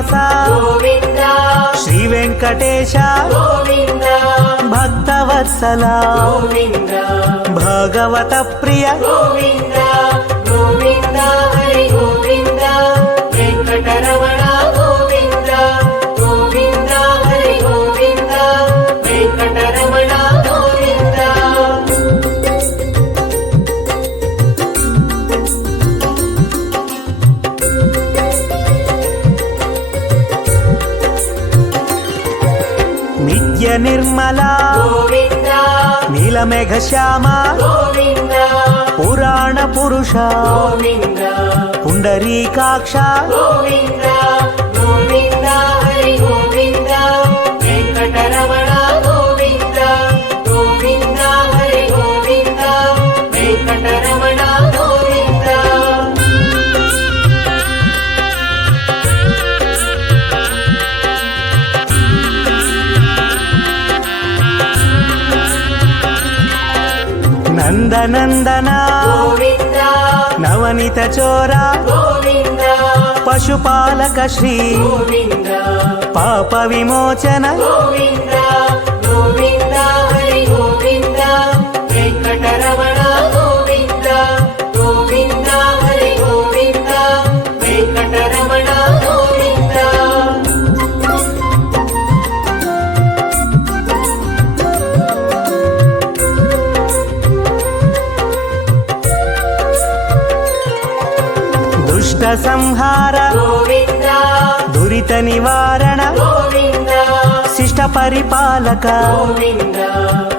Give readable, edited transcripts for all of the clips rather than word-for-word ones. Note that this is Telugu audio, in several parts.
శ్రీనివాస గోవింద శ్రీ వెంకటేశ గోవింద భక్తవత్సల గోవింద భగవత ప్రియ గోవింద గోవింద హరి గోవింద వెంకటరమణ గోవింద గోవింద హరి గోవింద వెంకటరమణ గోవింద నిత్య నిర్మల గోవింద నీలమేఘ శ్యామ గోవింద పురాణ పురుష గోవింద పుండరీకాక్ష గోవింద గోవింద హరి గోవింద వెంకటరమణ గోవింద గోవింద హరి గోవింద వెంకటరమణ గోవింద నందనందన గోవింద నవనిత చోర గోవింద పశుపాలక శ్రీ గోవింద పాప విమోచన గోవింద గోవింద హరి గోవింద వెంకటరమణ గోవింద గోవింద హరి గోవింద వెంకటరమణ గోవింద దుష్ట సంహార గోవింద దురిత నివారణ గోవింద శిష్ట పరిపాలక గోవింద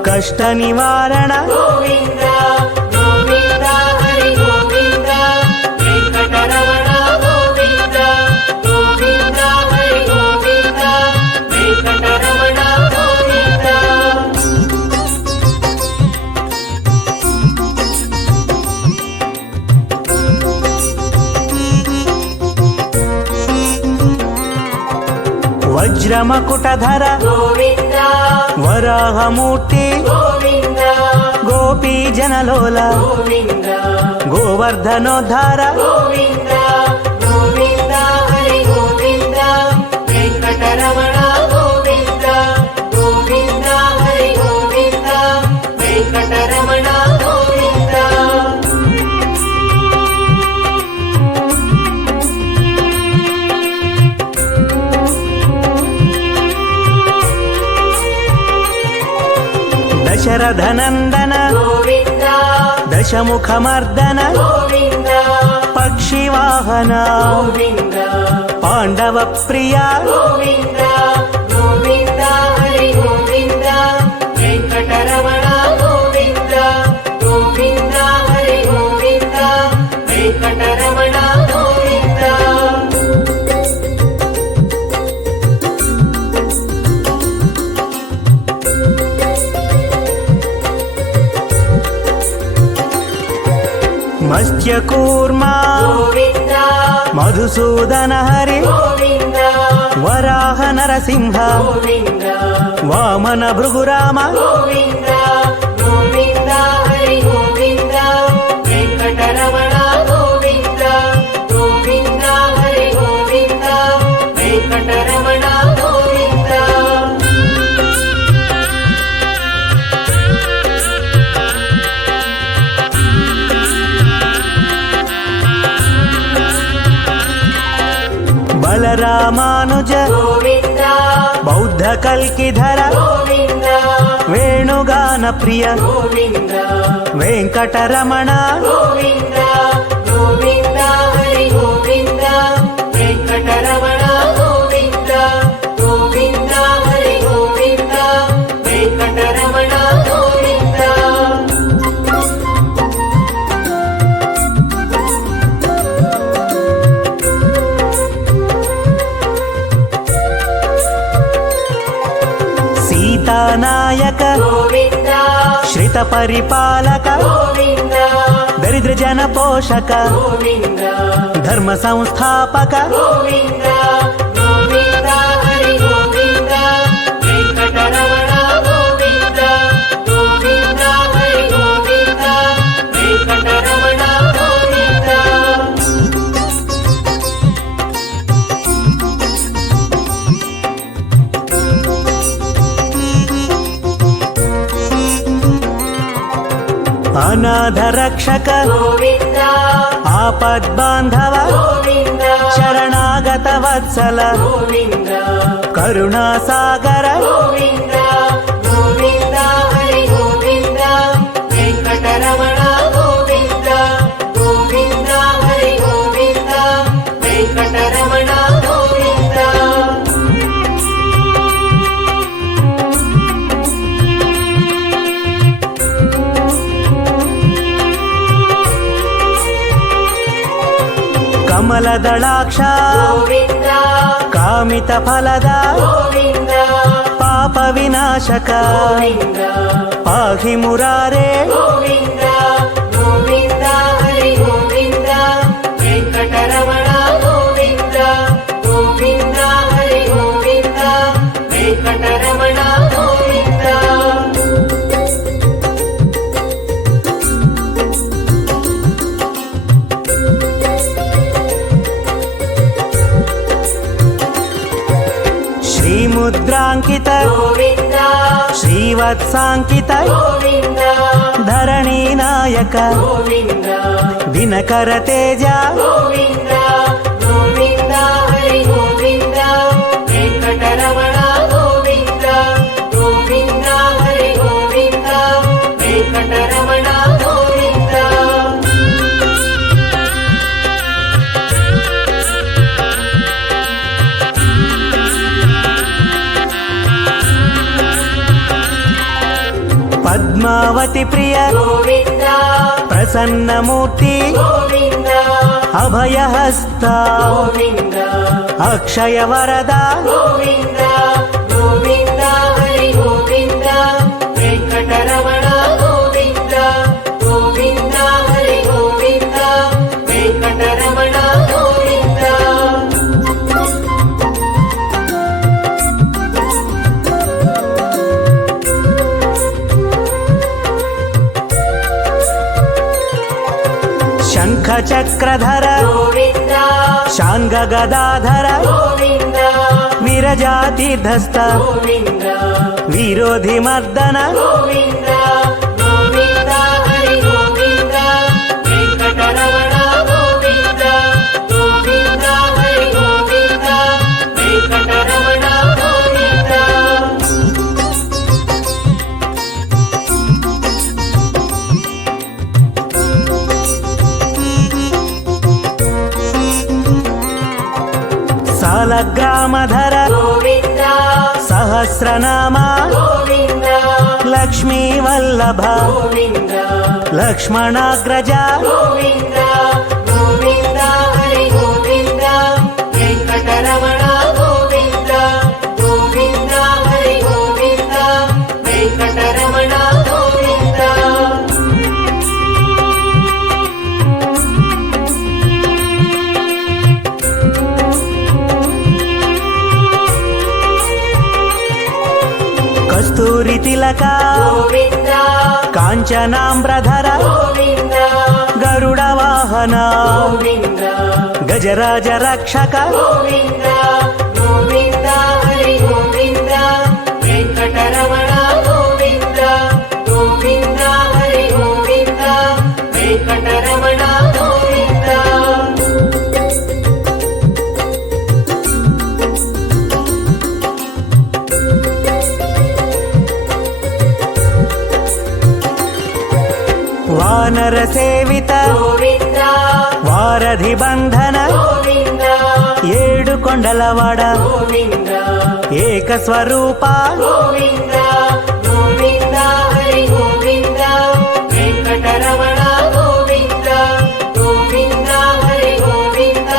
కష్ట నివారణ గోవింద గోవింద హరి గోవింద వెంకటరమణ గోవింద గోవింద హరి గోవింద వెంకటరమణ గోవింద వజ్రమకుటధర గోవింద వరాహమూర్తి గోవింద గోపీ జనలోల గోవింద గోవర్ధనోద్ధార గోవింద గోవింద హరి గోవింద వెంకటరమణ గోవింద గోవింద హరి గోవింద వెంకటరమణ గోవింద దశరథనందన గోవింద దశముఖమర్దన గోవింద పక్షివాహన గోవింద పాండవ ప్రియ గోవింద గోవింద హరి గోవింద వెంకటరమణ గోవింద గోవింద హరి గోవింద వెంకటరమణ గోవింద మత్స్యకూర్మ గోవింద మధుసూదన హరి గోవింద వరాహ నరసింహ గోవింద వామన భృగురామ గోవింద గోవింద హరి గోవింద వెంకటరమణ గోవింద గోవింద హరి గోవింద వెంకటరమణ గోవింద బలరామానుజ గోవింద బౌద్ధ కల్కిధర గోవింద వేణుగాన ప్రియ గోవింద వెంకటరమణ గోవింద గోవింద హరి గోవింద వెంకటరమణ గోవింద గోవింద హరి గోవింద వెంకటరమణ గోవింద సీతానాయక గోవింద శ్రిత పరిపాలక గోవింద దరిద్ర జన పోషక గోవింద ధర్మ సంస్థాపక గోవింద గోవింద హరి గోవింద వెంకటరమణ గోవింద గోవింద హరి గోవింద వెంకటరమణ గోవింద ಅನಾಥ ರಕ್ಷಕ ಗೋವಿಂದ ಆಪದ್ಬಾಂಧವ ಗೋವಿಂದ ಶರಣಾಗತ ವತ್ಸಲ ಗೋವಿಂದ ಕರುಣಾಸಾಗರ ಗೋವಿಂದ ಗೋವಿಂದ ಹರಿ ಗೋವಿಂದ ವೆಂಕಟರಮಣ ಗೋವಿಂದ ಗೋವಿಂದ ಹರಿ ಗೋವಿಂದ ವೆಂಕಟರಮಣ ಗೋವಿಂದ ಕಮಲದಳಾಕ್ಷ ಗೋವಿಂದ ಕಾಮಿತ ಫಲದ ಗೋವಿಂದ ಪಾಪ ವಿನಾಶಕ ಗೋವಿಂದ ಪಾಹಿ ಮುರಾರೇ ಗೋವಿಂದ ಗೋವಿಂದ ಹರಿ ಗೋವಿಂದ ವೆಂಕಟರಮಣ ಗೋವಿಂದ ಗೋವಿಂದ ಹರಿ ಗೋವಿಂದ ವೆಂಕಟರಮಣ ಗೋವಿಂದ ಶ್ರೀಮುದ್ರಾಂಕಿತ ಗೋವಿಂದ ಶ್ರೀವತ್ಸಾಂಕಿತ ಗೋವಿಂದ ಧರಣಿ ನಾಯಕ ಗೋವಿಂದ ದಿನಕರ ತೇಜ ಗೋವಿಂದ ಗೋವಿಂದ ಹರಿ ಗೋವಿಂದ ವೆಂಕಟರಮಣ ಗೋವಿಂದ ಗೋವಿಂದ ಹರಿ ಗೋವಿಂದ ವೆಂಕಟರಮಣ ಗೋವಿಂದ ಪದ್ಮಾವತಿ ಪ್ರಿಯ ಗೋವಿಂದ ಪ್ರಸನ್ನ ಮೂರ್ತಿ ಗೋವಿಂದ ಅಭಯ ಹಸ್ತ ಗೋವಿಂದ ಅಕ್ಷಯ ವರದ ಗೋವಿಂದ ಗೋವಿಂದ ಹರಿ ಗೋವಿಂದ ವೆಂಕಟರಮಣ ಗೋವಿಂದ ಗೋವಿಂದ ಹರಿ ಗೋವಿಂದ ವೆಂಕಟರಮಣ ಗೋವಿಂದ ಶಂಖ ಚಕ್ರಧರ ಗೋವಿಂದ ಶಾಂಗ ಗದಾಧರ ಗೋವಿಂದ ವಿರಜಾತಿಧಸ್ತ ಗೋವಿಂದ ವಿರೋಧಿ ಮರ್ದನ ಗೋವಿಂದ ಗೋವಿಂದ ಹರಿ ಗೋವಿಂದ ವೆಂಕಟರಮಣ ಗೋವಿಂದ ಗೋವಿಂದ ಹರಿ ಗೋವಿಂದ ವೆಂಕಟರಮಣ ಗೋವಿಂದ ಸಾಲಗ್ರಾಮಧರ ಗೋವಿಂದ ಸಹಸ್ರನಾಮ ಗೋವಿಂದ ಲಕ್ಷ್ಮೀ ವಲ್ಲಭ ಗೋವಿಂದ ಲಕ್ಷ್ಮಣಾಗ್ರಜ ಗೋವಿಂದ ಗೋವಿಂದ ಹರಿ ಗೋವಿಂದ ವೆಂಕಟರಮಣ ಗೋವಿಂದ ಗೋವಿಂದ ಹರಿ ಗೋವಿಂದ ವೆಂಕಟರಮಣ ಗೋವಿಂದ ಕಸ್ತೂರಿ ತಿಲಕ ಗೋವಿಂದ ಕಾಂಚನಾಂಬ್ರಧರ ಗೋವಿಂದ ಗರುಡ ವಾಹನ ಗೋವಿಂದ ಗಜರಾಜ ರಕ್ಷಕ ಗೋವಿಂದ ಗೋವಿಂದ ಹರಿ ಗೋವಿಂದ ವೆಂಕಟರಮಣ ಗೋವಿಂದ ಗೋವಿಂದ ಹರಿ ಗೋವಿಂದ ವೆಂಕಟರಮಣ ಗೋವಿಂದ ವಾನರ ಸೇವಿತ ಗೋವಿಂದ ವಾರಧಿ ಬಂಧನ ಗೋವಿಂದ ಏಳು ಕೊಂಡಲವಾಡ ಗೋವಿಂದ ಏಕ ಸ್ವರೂಪ ಗೋವಿಂದ ಗೋವಿಂದ ಹರಿ ಗೋವಿಂದ ವೆಂಕಟರಮಣ ಗೋವಿಂದ ಗೋವಿಂದ ಹರಿ ಗೋವಿಂದ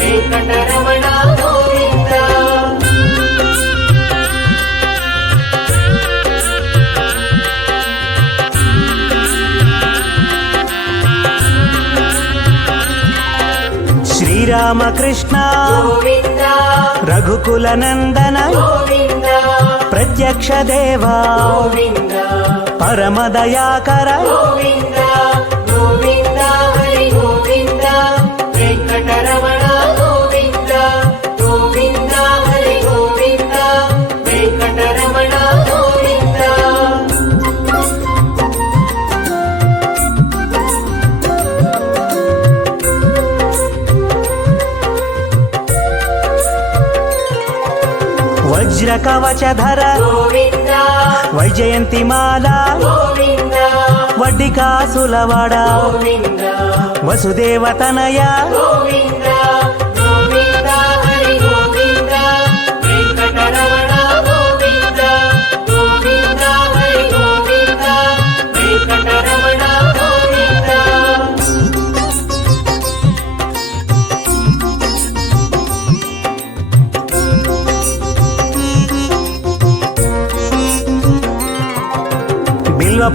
ವೆಂಕಟರಮಣ ಗೋವಿಂದ ಶ್ರೀರಾಮಕೃಷ್ಣ ಗೋವಿಂದ ರಘುಕುಲ ನಂದನ ಗೋವಿಂದ ಪ್ರತ್ಯಕ್ಷ ದೇವ ಗೋವಿಂದ ಪರಮ ದಯಾಕರ ಗೋವಿಂದ ಗೋವಿಂದ ಹರಿ ಗೋವಿಂದ ವೆಂಕಟರಮಣ ಗೋವಿಂದ ಗೋವಿಂದ ಹರಿ ಗೋವಿಂದ ವೆಂಕಟರಮಣ ಗೋವಿಂದ కవచధర గోవింద వైజయంతిమాల గోవింద వడ్డికాసులవాడ గోవింద వసుదేవతనయ గోవింద గోవింద హరి గోవింద వెంకటరమణ గోవింద గోవింద హరి గోవింద వెంకటరమణ గోవింద బిల్వ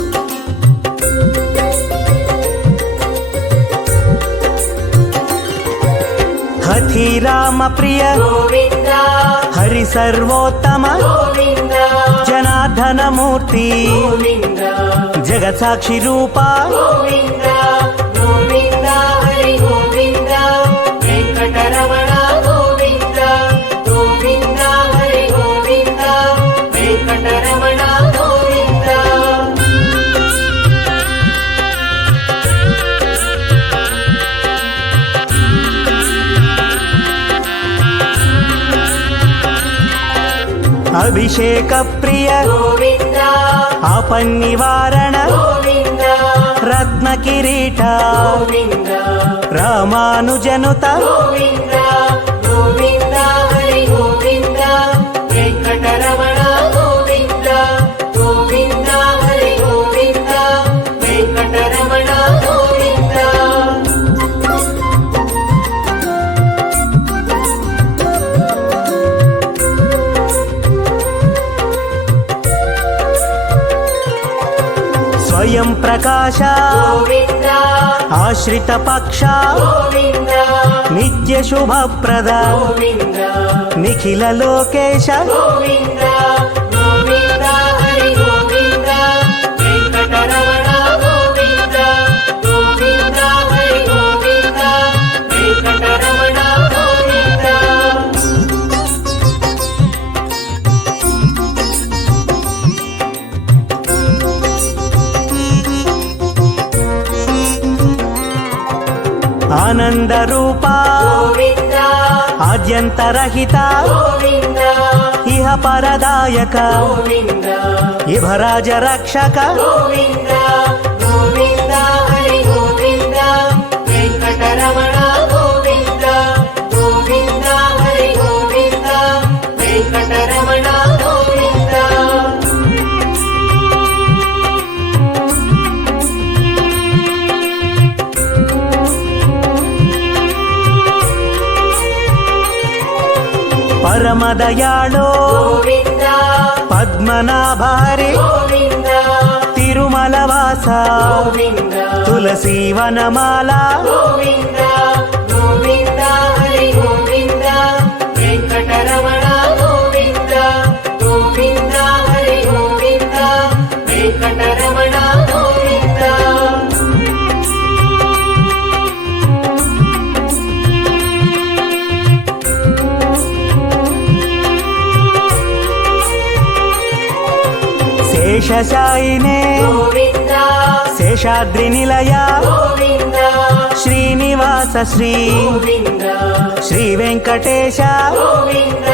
హఠి రామ ప్రియ గోవింద హరి సర్వోత్తమ గోవింద జనార్దన మూర్తి గోవింద జగత్సాక్షి రూప గోవింద గోవింద హరి గోవింద వెంకటరమణ గోవింద గోవింద హరి గోవింద వెంకటరమణ గోవింద అభిషేక ప్రియ గోవింద ఆపన్నివారణ గోవింద రత్న కిరీట గోవింద రామానుజనుత గోవింద గోవింద హరి గోవింద వెంకటరమణ గోవింద గోవింద హరి గోవింద వెంకటరమణ గోవింద స్వయం ప్రకాశ గోవింద ఆశ్రిత పక్ష గోవింద నిత్య శుభప్రద గోవింద నిఖిల లోకేశ గోవింద గోవింద హరి గోవింద వెంకటరమణ గోవింద గోవింద హరి గోవింద వెంకటరమణ గోవింద ఆనంద రూప గోవింద ఆద్యంతరహిత గోవింద ఇహ పరదాయక గోవింద ఇభరాజ రక్షక గోవింద గోవింద హరి గోవింద వెంకటరమణ గోవింద గోవింద హరి గోవింద వెంకటరమణ గోవింద పరమదయాళో గోవింద పద్మనాభారి గోవింద తిరుమలవాస గోవింద తులసీవనమాల గోవింద గోవింద హరి గోవింద వెంకటరమణ గోవింద గోవింద హరి గోవింద వెంకటరమణ గోవింద శేషశాయినే గోవింద శేషాద్రి నిలయ గోవింద శ్రీనివాస శ్రీ గోవింద శ్రీ వెంకటేశ గోవింద